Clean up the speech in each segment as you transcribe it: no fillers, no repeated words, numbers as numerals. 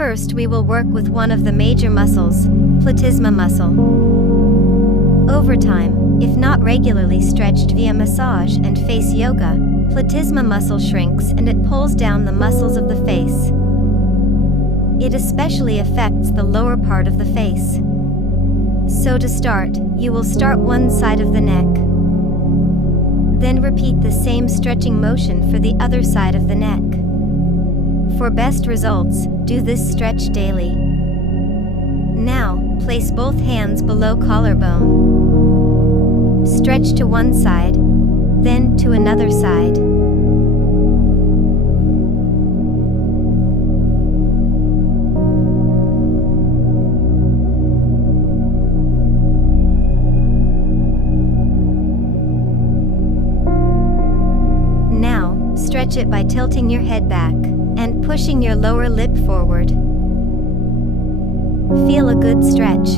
First, we will work with one of the major muscles, Platysma muscle. Over time, if not regularly stretched via massage and face yoga, Platysma muscle shrinks and it pulls down the muscles of the face. It especially affects the lower part of the face. So to start, you will start one side of the neck. Then repeat the same stretching motion for the other side of the neck. For best results, do this stretch daily. Now, place both hands below collarbone. Stretch to one side, then to another side. Now, stretch it by tilting your head back and pushing your lower lip forward. Feel a good stretch.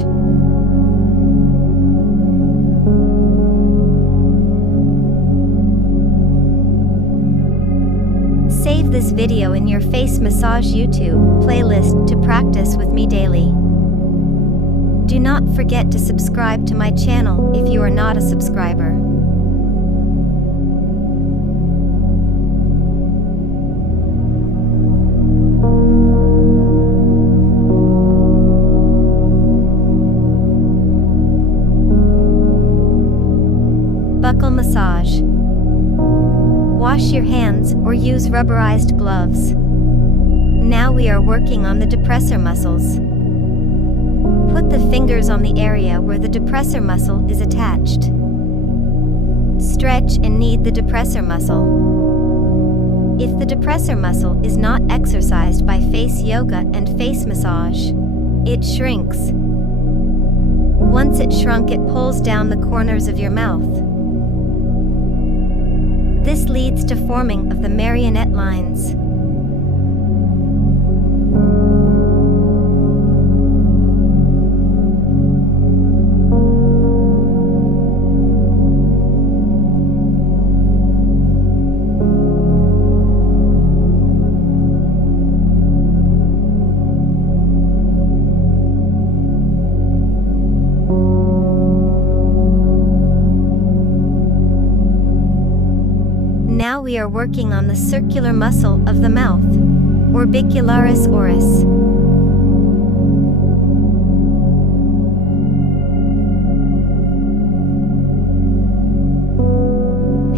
Save this video in your face massage YouTube playlist to practice with me daily. Do not forget to subscribe to my channel if you are not a subscriber. Buccal massage. Wash your hands or use rubberized gloves. Now we are working on the depressor muscles. Put the fingers on the area where the depressor muscle is attached. Stretch and knead the depressor muscle. If the depressor muscle is not exercised by face yoga and face massage, it shrinks. Once it shrunk, it pulls down the corners of your mouth. This leads to forming of the marionette lines. Now we are working on the circular muscle of the mouth, Orbicularis oris.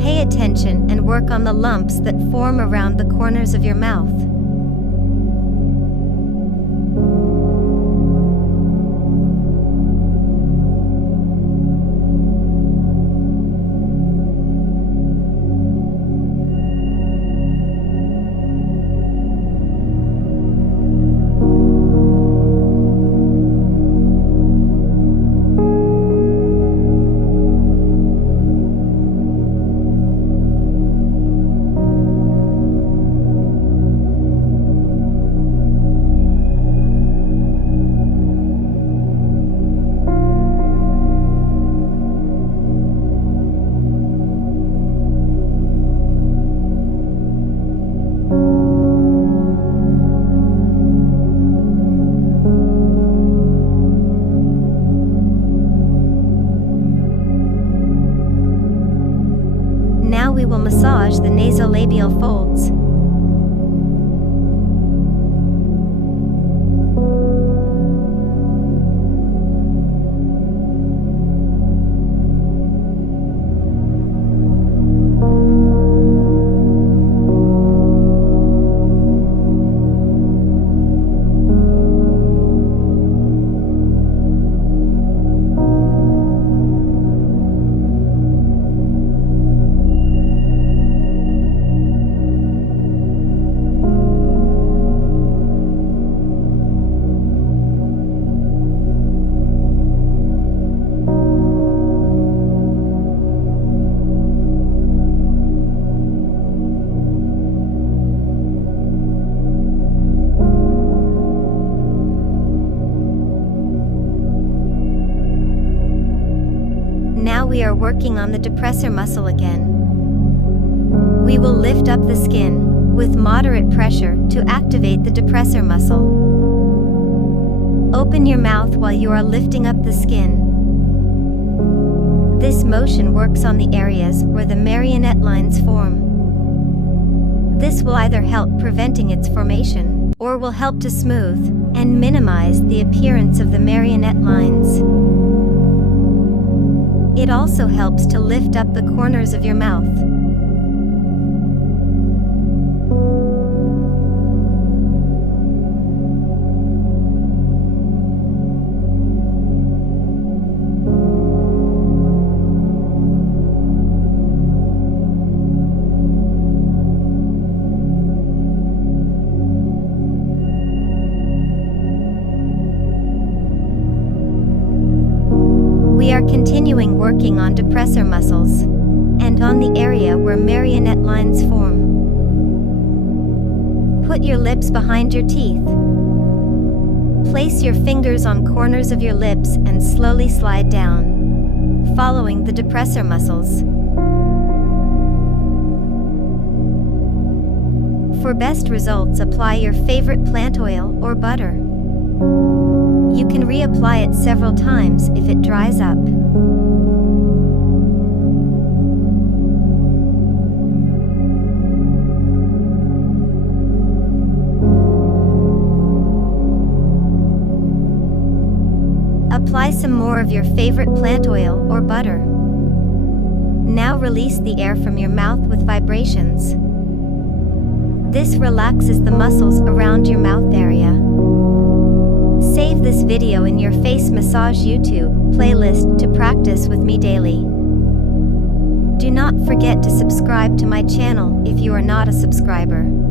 Pay attention and work on the lumps that form around the corners of your mouth. Now we will massage the nasolabial folds. Now we are working on the depressor muscle again. We will lift up the skin with moderate pressure to activate the depressor muscle. Open your mouth while you are lifting up the skin. This motion works on the areas where the marionette lines form. This will either help preventing its formation, or will help to smooth and minimize the appearance of the marionette lines. It also helps to lift up the corners of your mouth. We are continuing working on depressor muscles and on the area where marionette lines form. Put your lips behind your teeth. Place your fingers on corners of your lips and slowly slide down, following the depressor muscles. For best results, apply your favorite plant oil or butter. You can reapply it several times if it dries up. Apply some more of your favorite plant oil or butter. Now release the air from your mouth with vibrations. This relaxes the muscles around your mouth area. Save this video in your face massage YouTube playlist to practice with me daily. Do not forget to subscribe to my channel if you are not a subscriber.